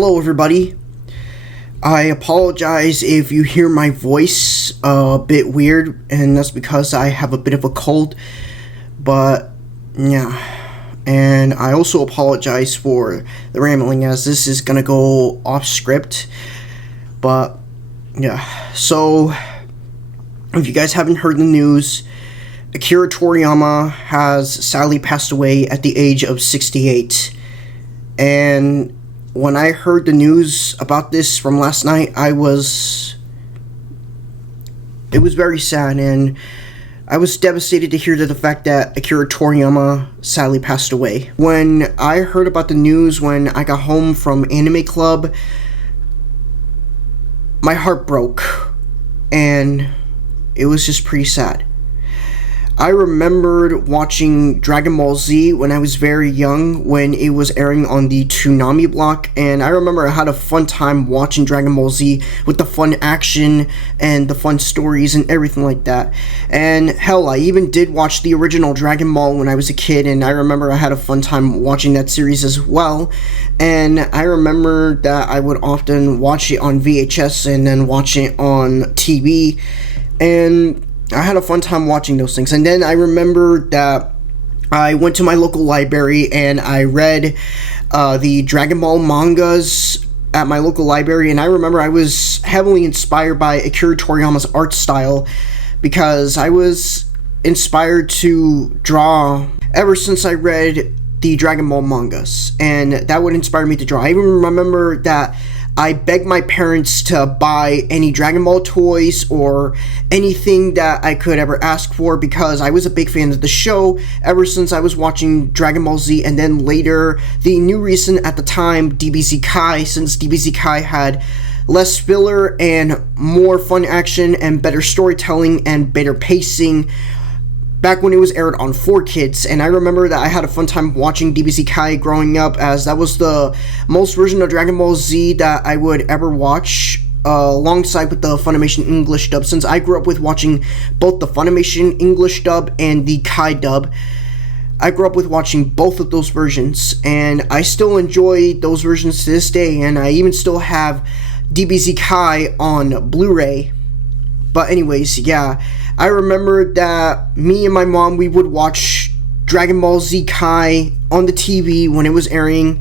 Hello everybody. I apologize if you hear my voice a bit weird, and that's because I have a bit of a cold, but yeah. And I also apologize for the rambling, as this is gonna go off script, but yeah. So, if you guys haven't heard the news, Akira Toriyama has sadly passed away at the age of 68, and when I heard the news about this from last night, it was very sad, and I was devastated to hear the fact that Akira Toriyama sadly passed away. When I heard about the news, when I got home from anime club, my heart broke, and it was just pretty sad. I remembered watching Dragon Ball Z when I was very young, when it was airing on the Toonami block, and I remember I had a fun time watching Dragon Ball Z with the fun action and the fun stories and everything like that. And hell, I even did watch the original Dragon Ball when I was a kid, and I remember I had a fun time watching that series as well. And I remember that I would often watch it on VHS and then watch it on TV, and I had a fun time watching those things. And then I remember that I went to my local library and I read the Dragon Ball mangas at my local library, and I remember I was heavily inspired by Akira Toriyama's art style, because I was inspired to draw ever since I read the Dragon Ball mangas, and that would inspire me to draw. I even remember that I begged my parents to buy any Dragon Ball toys or anything that I could ever ask for, because I was a big fan of the show ever since I was watching Dragon Ball Z, and then later the new recent at the time, DBZ Kai, since DBZ Kai had less filler and more fun action and better storytelling and better pacing back when it was aired on 4Kids. And I remember that I had a fun time watching DBZ Kai growing up, as that was the most version of Dragon Ball Z that I would ever watch, alongside with the Funimation English dub, since I grew up with watching both the Funimation English dub and the Kai dub. I grew up with watching both of those versions, and I still enjoy those versions to this day, and I even still have DBZ Kai on Blu-ray. But anyways, yeah, I remember that me and my mom, we would watch Dragon Ball Z Kai on the TV when it was airing,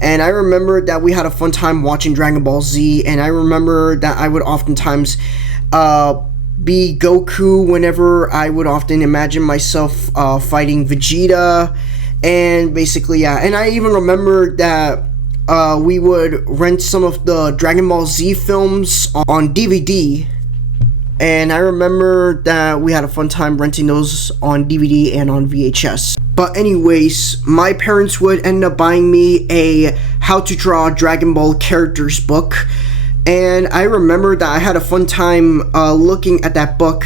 and I remember that we had a fun time watching Dragon Ball Z, and I remember that I would oftentimes be Goku whenever I would often imagine myself fighting Vegeta, and basically, yeah, and I even remember that we would rent some of the Dragon Ball Z films on DVD. And I remember that we had a fun time renting those on DVD and on VHS. But anyways, my parents would end up buying me a How to Draw Dragon Ball Characters book. And I remember that I had a fun time looking at that book.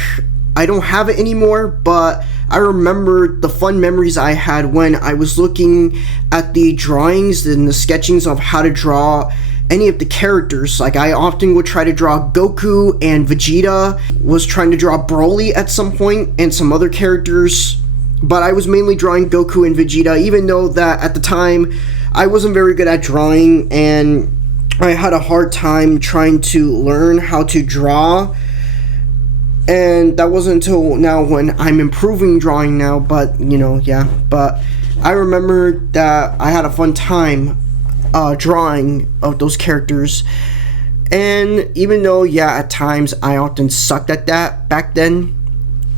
I don't have it anymore, but I remember the fun memories I had when I was looking at the drawings and the sketchings of how to draw any of the characters. Like, I often would try to draw Goku and Vegeta, was trying to draw Broly at some point, and some other characters, but I was mainly drawing Goku and Vegeta, even though that at the time I wasn't very good at drawing, and I had a hard time trying to learn how to draw. And that wasn't until now when I'm improving drawing now, but you know, yeah. But I remember that I had a fun time drawing of those characters, and even though, yeah, at times I often sucked at that back then,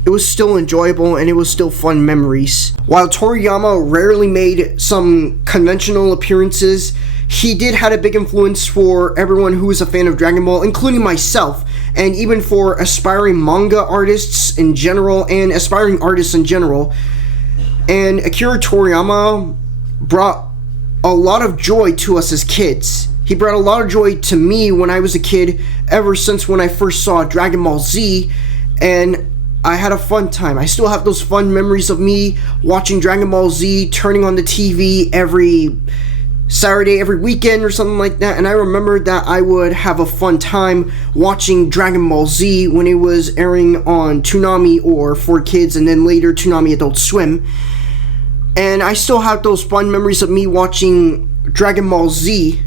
it was still enjoyable and it was still fun memories. While Toriyama rarely made some conventional appearances, he did have a big influence for everyone who is a fan of Dragon Ball, including myself, and even for aspiring manga artists in general and aspiring artists in general. And Akira Toriyama brought a lot of joy to us as kids. He brought a lot of joy to me when I was a kid, ever since when I first saw Dragon Ball Z, and I had a fun time. I still have those fun memories of me watching Dragon Ball Z, turning on the TV every Saturday, every weekend or something like that, and I remember that I would have a fun time watching Dragon Ball Z when it was airing on Toonami or 4Kids, and then later Toonami Adult Swim. And I still have those fun memories of me watching Dragon Ball Z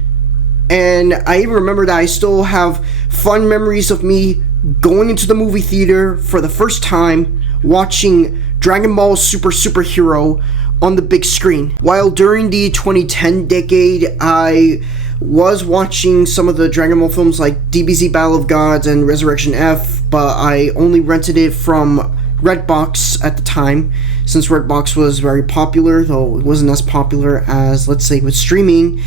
And I even remember that I still have fond memories of me going into the movie theater for the first time, watching Dragon Ball Superhero on the big screen. While during the 2010 decade, I was watching some of the Dragon Ball films like DBZ Battle of Gods and Resurrection F, but I only rented it from Redbox at the time, since Redbox was very popular, though it wasn't as popular as, let's say, with streaming,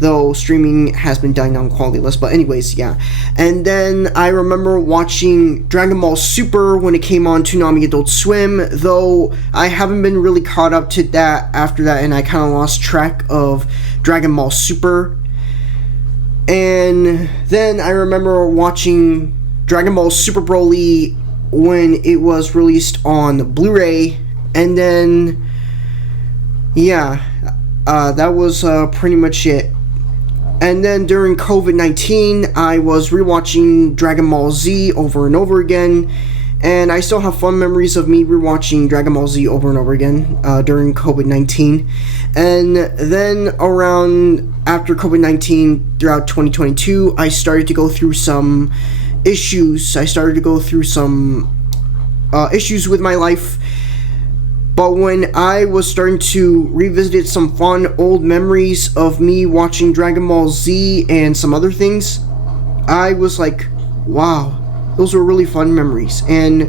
though streaming has been dying down quality list. But anyways, yeah. And then I remember watching Dragon Ball Super when it came on Toonami Adult Swim, though I haven't been really caught up to that after that, and I kind of lost track of Dragon Ball Super. And then I remember watching Dragon Ball Super Broly when it was released on Blu-ray, and then yeah, that was pretty much it. And then during COVID-19, I was rewatching Dragon Ball Z over and over again, and I still have fond memories of me rewatching Dragon Ball Z over and over again during COVID-19. And then around after COVID-19, throughout 2022, I started to go through some issues. I started to go through some issues with my life. But when I was starting to revisit some fond old memories of me watching Dragon Ball Z and some other things, I was like, wow, those were really fun memories. And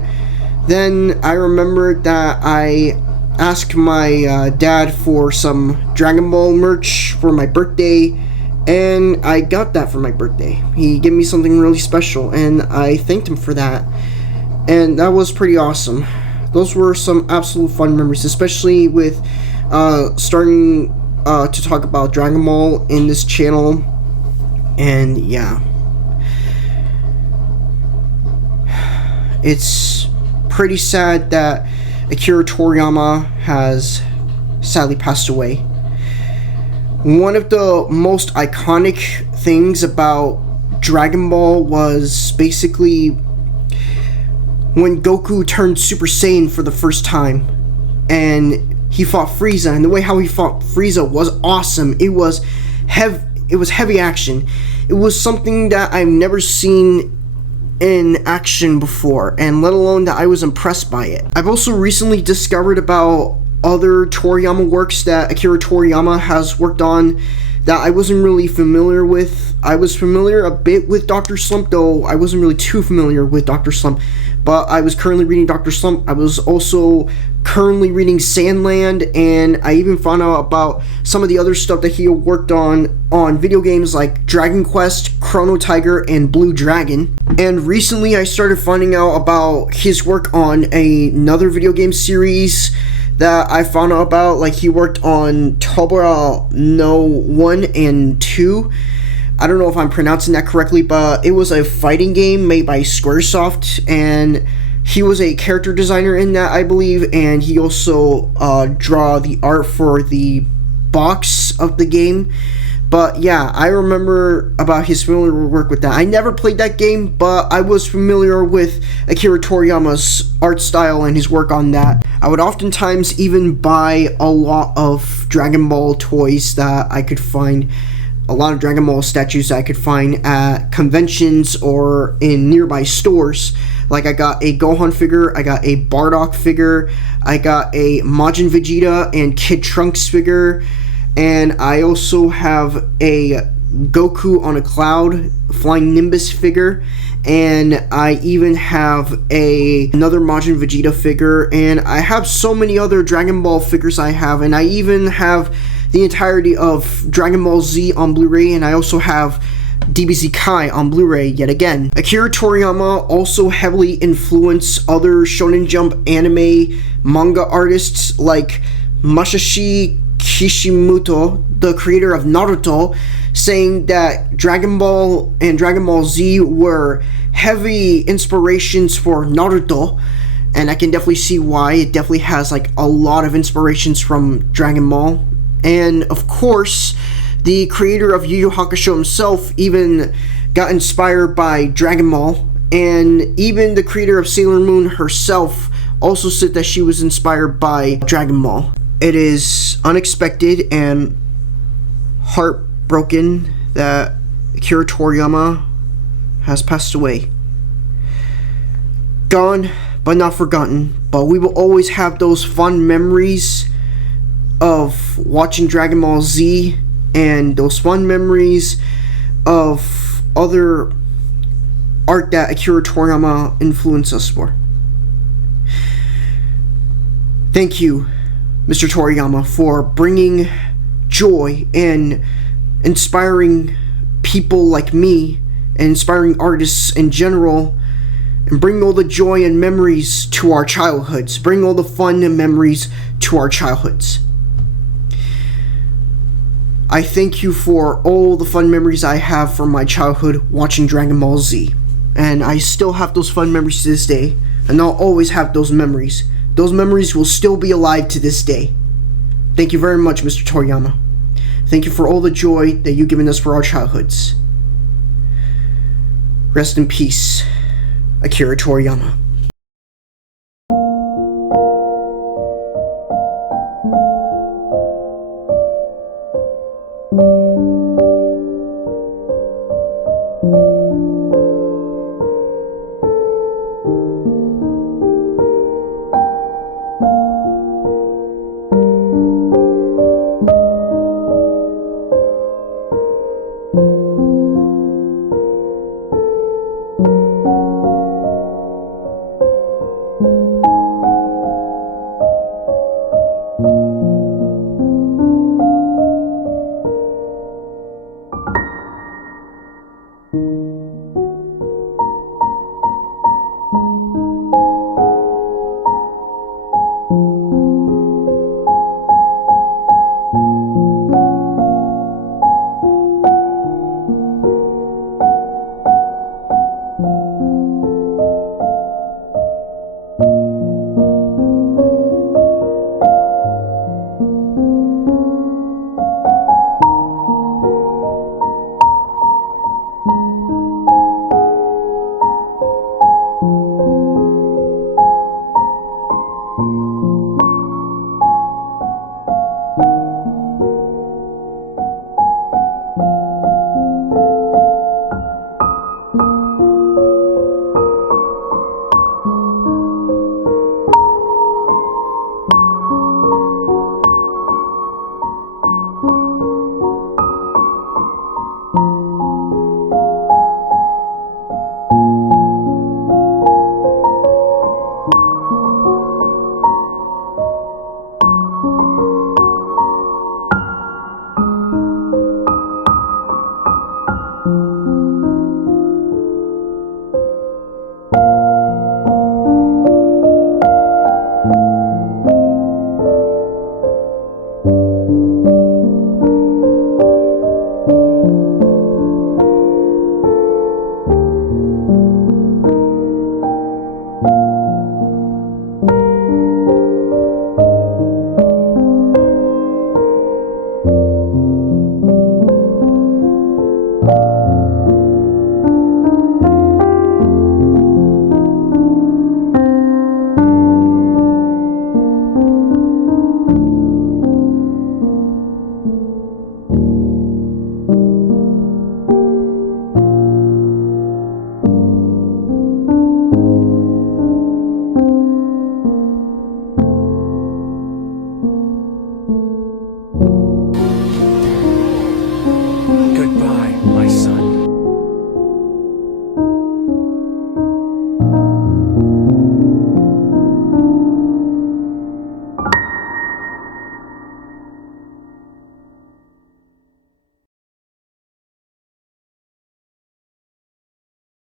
then I remembered that I asked my dad for some Dragon Ball merch for my birthday, and I got that for my birthday. He gave me something really special, and I thanked him for that. And that was pretty awesome. Those were some absolute fun memories, especially with starting to talk about Dragon Ball in this channel. And yeah, it's pretty sad that Akira Toriyama has sadly passed away. One of the most iconic things about Dragon Ball was basically when Goku turned Super Saiyan for the first time and he fought Frieza, and the way how he fought Frieza was awesome. It was heavy action. It was something that I've never seen in action before, and let alone that I was impressed by it. I've also recently discovered about other Toriyama works that Akira Toriyama has worked on that I wasn't really familiar with. I was familiar a bit with Dr. Slump, though I wasn't really too familiar with Dr. Slump, but I was currently reading Dr. Slump. I was also currently reading Sandland, and I even found out about some of the other stuff that he worked on video games like Dragon Quest, Chrono Tiger, and Blue Dragon. And recently I started finding out about his work on another video game series that I found out about. Like, he worked on Tobara no 1 and 2. I don't know if I'm pronouncing that correctly, but it was a fighting game made by Squaresoft, and he was a character designer in that, I believe, and he also draw the art for the box of the game. But yeah, I remember about his familiar work with that. I never played that game, but I was familiar with Akira Toriyama's art style and his work on that. I would oftentimes even buy a lot of Dragon Ball toys that I could find, a lot of Dragon Ball statues that I could find at conventions or in nearby stores. Like, I got a Gohan figure, I got a Bardock figure, I got a Majin Vegeta and Kid Trunks figure, and I also have a Goku on a cloud flying Nimbus figure, and I even have another Majin Vegeta figure, and I have so many other Dragon Ball figures I have, and I even have the entirety of Dragon Ball Z on Blu-ray, and I also have DBZ Kai on Blu-ray yet again. Akira Toriyama also heavily influenced other Shonen Jump anime manga artists like Masashi Kishimoto, the creator of Naruto, saying that Dragon Ball and Dragon Ball Z were heavy inspirations for Naruto, and I can definitely see why. It definitely has like a lot of inspirations from Dragon Ball. And of course, the creator of Yu Yu Hakusho himself even got inspired by Dragon Ball, and even the creator of Sailor Moon herself also said that she was inspired by Dragon Ball. It is unexpected and heartbroken that Akira Toriyama has passed away. Gone, but not forgotten. But we will always have those fond memories of watching Dragon Ball Z, and those fond memories of other art that Akira Toriyama influenced us for. Thank you, Mr. Toriyama, for bringing joy and inspiring people like me and inspiring artists in general, and bring all the joy and memories to our childhoods, bring all the fun and memories to our childhoods. I thank you for all the fun memories I have from my childhood watching Dragon Ball Z. And I still have those fun memories to this day, and I'll always have those memories. Those memories will still be alive to this day. Thank you very much, Mr. Toriyama. Thank you for all the joy that you've given us for our childhoods. Rest in peace, Akira Toriyama.